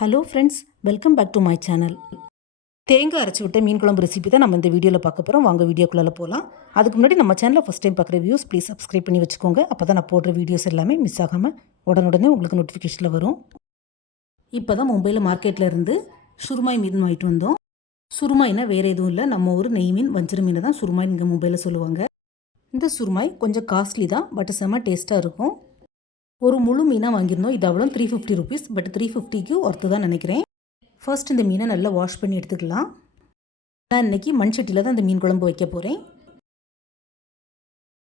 Hello friends welcome back to my channel தேங்காய் அரைச்சி விட்ட மீன் குழம்பு ரெசிபி தான் நம்ம இந்த வீடியோவில் பார்க்க போகிறோம் வாங்க வீடியோக்குள்ளே போகலாம் அதுக்கு முன்னாடி நம்ம சேனலில் ஃபஸ்ட் டைம் பார்க்குற வியூஸ் ப்ளீஸ் சப்ஸ்கிரைப் பண்ணி வச்சுக்கோங்க. அப்போ தான் நான் போடுற வீடியோஸ் எல்லாமே மிஸ் ஆகாமல் உடனுடனே உங்களுக்கு நோட்டிஃபிகேஷனில் வரும். இப்போ தான் மும்பையில் மார்க்கெட்டில் இருந்து சுருமாய் மீன் வாங்கிட்டு வந்தோம். சுருமாய்னா வேறு எதுவும் இல்லை. நம்ம ஊர் நெய் மீன் வஞ்சிர மீனை தான் சுருமாய் இங்கே மும்பையில் சொல்லுவாங்க. இந்த சுருமாய் கொஞ்சம் காஸ்ட்லி தான் பட் செம்ம டேஸ்ட்டாக இருக்கும். ஒரு முழு மீனாக வாங்கியிருந்தோம். இது அவ்வளோ three fifty rupees but three ஃபிஃப்டிக்கு ஒர்த்து தான் நினைக்கிறேன். ஃபர்ஸ்ட் இந்த மீனை நல்லா வாஷ் பண்ணி எடுத்துக்கலாம். நான் இன்றைக்கி மண் சட்டியில் தான் இந்த மீன் குழம்பு வைக்க போகிறேன்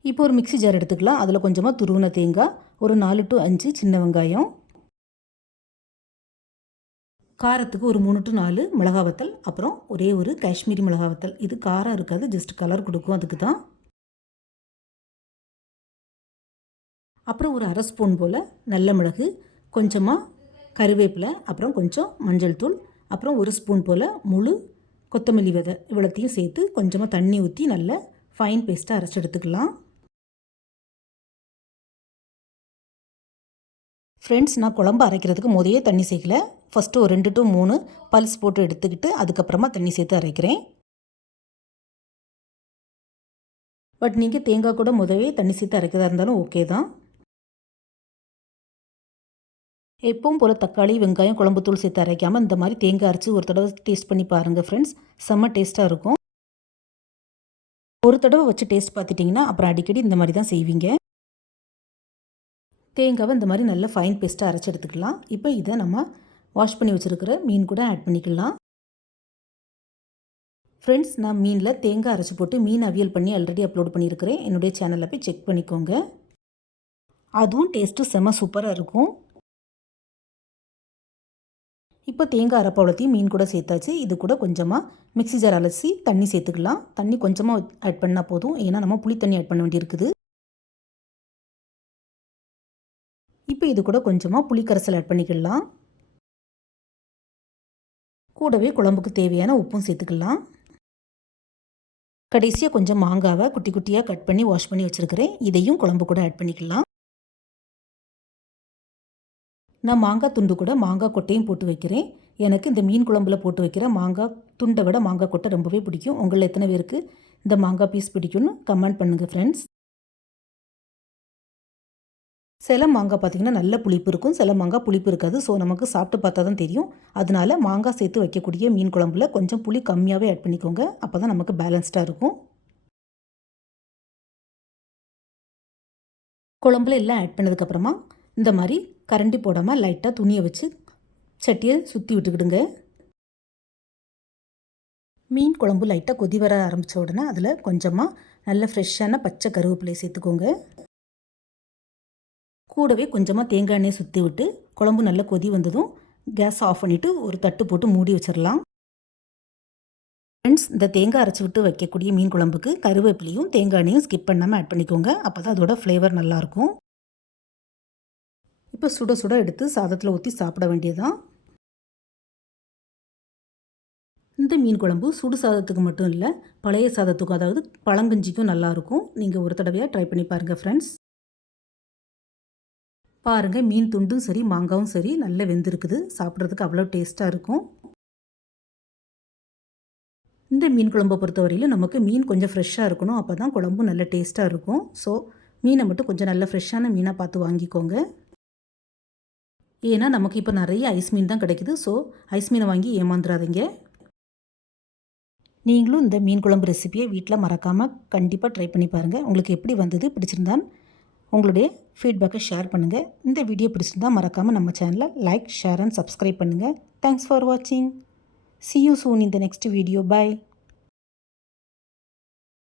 இப்போ ஒரு மிக்ஸி ஜார் எடுத்துக்கலாம். அதில் கொஞ்சமாக துருவின தேங்காய் ஒரு நாலு டு அஞ்சு சின்ன வெங்காயம் காரத்துக்கு ஒரு மூணு டு நாலு மிளகா வத்தல் அப்புறம் ஒரே ஒரு காஷ்மீரி மிளகாவத்தல் இது காரம் இருக்காது ஜஸ்ட் கலர் கொடுக்கும் அதுக்கு தான் அப்புறம் ஒரு அரை ஸ்பூன் போல் நல்ல மிளகு கொஞ்சமாக கருவேப்பிலை அப்புறம் கொஞ்சம் மஞ்சள் தூள் அப்புறம் ஒரு ஸ்பூன் போல் முழு கொத்தமல்லி விதை இவ்வளோத்தையும் சேர்த்து கொஞ்சமாக தண்ணி ஊற்றி நல்ல ஃபைன் பேஸ்ட்டாக அரைச்சி எடுத்துக்கலாம். ஃப்ரெண்ட்ஸ் நான் குழம்பு அரைக்கிறதுக்கு முதையே தண்ணி சேர்க்கல. ஃபஸ்ட்டு ஒரு ரெண்டு டு மூணு பல்ஸ் போட்டு எடுத்துக்கிட்டு அதுக்கப்புறமா தண்ணி சேர்த்து அரைக்கிறேன். பட் நீங்கள் தேங்காய் கூட முதவே தண்ணி சேர்த்து அரைக்கிறதா இருந்தாலும் ஓகே தான். எப்பவும் போல் தக்காளி வெங்காயம் குழம்பு தூள் சேர்த்து அரைக்காமல் இந்த மாதிரி தேங்காய் அரைச்சி ஒரு தடவை டேஸ்ட் பண்ணி பாருங்கள் ஃப்ரெண்ட்ஸ் செம்ம டேஸ்ட்டாக இருக்கும். ஒரு தடவை வச்சு டேஸ்ட் பார்த்துட்டிங்கன்னா அப்புறம் அடிக்கடி இந்த மாதிரி தான் செய்வீங்க. தேங்காவை இந்த மாதிரி நல்ல ஃபைன் பேஸ்ட்டாக அரைச்சி எடுத்துக்கலாம். இப்போ இதை நம்ம வாஷ் பண்ணி வச்சுருக்கிற மீன் கூட ஆட் பண்ணிக்கலாம். ஃப்ரெண்ட்ஸ் நான் மீனில் தேங்காய் அரைச்சி போட்டு மீன் அவியல் பண்ணி ஆல்ரெடி அப்லோட் பண்ணியிருக்கிறேன். என்னுடைய சேனலில் போய் செக் பண்ணிக்கோங்க. அதுவும் டேஸ்ட்டு செம்ம சூப்பராக இருக்கும். இப்போ தேங்காய் அரைப்பாவளத்தையும் மீன் கூட சேர்த்தாச்சு. இது கூட கொஞ்சமாக மிக்ஸி ஜார் அலசி தண்ணி சேர்த்துக்கலாம். தண்ணி கொஞ்சமாக ஆட் பண்ணால் போதும். ஏன்னா நம்ம புளி தண்ணி ஆட் பண்ண வேண்டியிருக்குது. இப்போ இது கூட கொஞ்சமாக புளிக்கரைசல் ஆட் பண்ணிக்கலாம். கூடவே குழம்புக்கு தேவையான உப்பும் சேர்த்துக்கலாம். கடைசியாக கொஞ்சம் மாங்காவை குட்டி குட்டியாக கட் பண்ணி வாஷ் பண்ணி வச்சுருக்கிறேன். இதையும் குழம்பு கூட ஆட் பண்ணிக்கலாம். நான் மாங்காய் துண்டு கூட மாங்காய் கொட்டையும் போட்டு வைக்கிறேன். எனக்கு இந்த மீன் குழம்புல போட்டு வைக்கிற மாங்காய் துண்டை விட மாங்காய் கொட்டை ரொம்பவே பிடிக்கும். உங்களில் எத்தனை பேருக்கு இந்த மாங்காய் பீஸ் பிடிக்கும்னு கமெண்ட் பண்ணுங்கள் ஃப்ரெண்ட்ஸ் சில மாங்காய் பார்த்திங்கன்னா நல்ல புளிப்பு இருக்கும். சில மாங்காய் புளிப்பு இருக்காது. ஸோ நமக்கு சாப்பிட்டு பார்த்தா தான் தெரியும். அதனால மாங்காய் சேர்த்து வைக்கக்கூடிய மீன் குழம்புல கொஞ்சம் புளி கம்மியாகவே ஆட் பண்ணிக்கோங்க. அப்போ தான் நமக்கு பேலன்ஸ்டாக இருக்கும். குழம்புல எல்லாம் ஆட் பண்ணதுக்கப்புறமா இந்த மாதிரி கரண்டி போடாமல் லைட்டாக துணியை வச்சு சட்டியை சுற்றி விட்டுக்கிடுங்க. மீன் குழம்பு லைட்டாக கொதி வர ஆரம்பித்த உடனே அதில் கொஞ்சமாக நல்ல ஃப்ரெஷ்ஷான பச்சை கருவேப்பிலையை சேர்த்துக்கோங்க. கூடவே கொஞ்சமாக தேங்காய் எண்ணெயை சுற்றி விட்டு குழம்பு நல்லா கொதி வந்ததும் கேஸ் ஆஃப் பண்ணிவிட்டு ஒரு தட்டு போட்டு மூடி வச்சிடலாம். ஃப்ரெண்ட்ஸ் இந்த தேங்காய் அரைச்சி விட்டு வைக்கக்கூடிய மீன் குழம்புக்கு கருவேப்பிலையும் தேங்காய் எண்ணெயும் ஸ்கிப் பண்ணாமல் ஆட் பண்ணிக்கோங்க. அப்போ தான் அதோட ஃப்ளேவர் நல்லாயிருக்கும் இப்போ சுட சுட எடுத்து சாதத்தில் ஊற்றி சாப்பிட வேண்டியதான் இந்த மீன் குழம்பு சுடு சாதத்துக்கு மட்டும் இல்லை பழைய சாதத்துக்கும் அதாவது பழங்கஞ்சிக்கும் நல்லாயிருக்கும் நீங்கள் ஒரு தடவையாக ட்ரை பண்ணி பாருங்கள் ஃப்ரெண்ட்ஸ் பாருங்கள் மீன் துண்டும் சரி மாங்காவும் சரி நல்லா வெந்திருக்குது. சாப்பிட்றதுக்கு அவ்வளோ டேஸ்ட்டாக இருக்கும். இந்த மீன் குழம்பை பொறுத்தவரையிலும் நமக்கு மீன் கொஞ்சம் ஃப்ரெஷ்ஷாக இருக்கணும். அப்போ தான் குழம்பும் நல்ல டேஸ்ட்டாக இருக்கும். ஸோ மீனை மட்டும் கொஞ்சம் நல்ல ஃப்ரெஷ்ஷான மீனாக பார்த்து வாங்கிக்கோங்க. ஏன்னா நமக்கு இப்போ நிறைய ஐஸ் மீன் தான் கிடைக்குது. ஸோ ஐஸ் மீனை வாங்கி ஏமாந்துடாதீங்க நீங்களும் இந்த மீன் குழம்பு ரெசிப்பியை வீட்டில் மறக்காமல் கண்டிப்பாக ட்ரை பண்ணி பாருங்கள் உங்களுக்கு எப்படி வந்தது பிடிச்சிருந்தான் உங்களுடைய ஃபீட்பேக்கை ஷேர் பண்ணுங்கள் இந்த வீடியோ பிடிச்சிருந்தால் மறக்காமல் நம்ம சேனலை லைக் ஷேர் அண்ட் சப்ஸ்கிரைப் பண்ணுங்கள் தேங்க்ஸ் ஃபார் வாட்சிங் சி யூ சூன் இந்த நெக்ஸ்ட் வீடியோ பாய்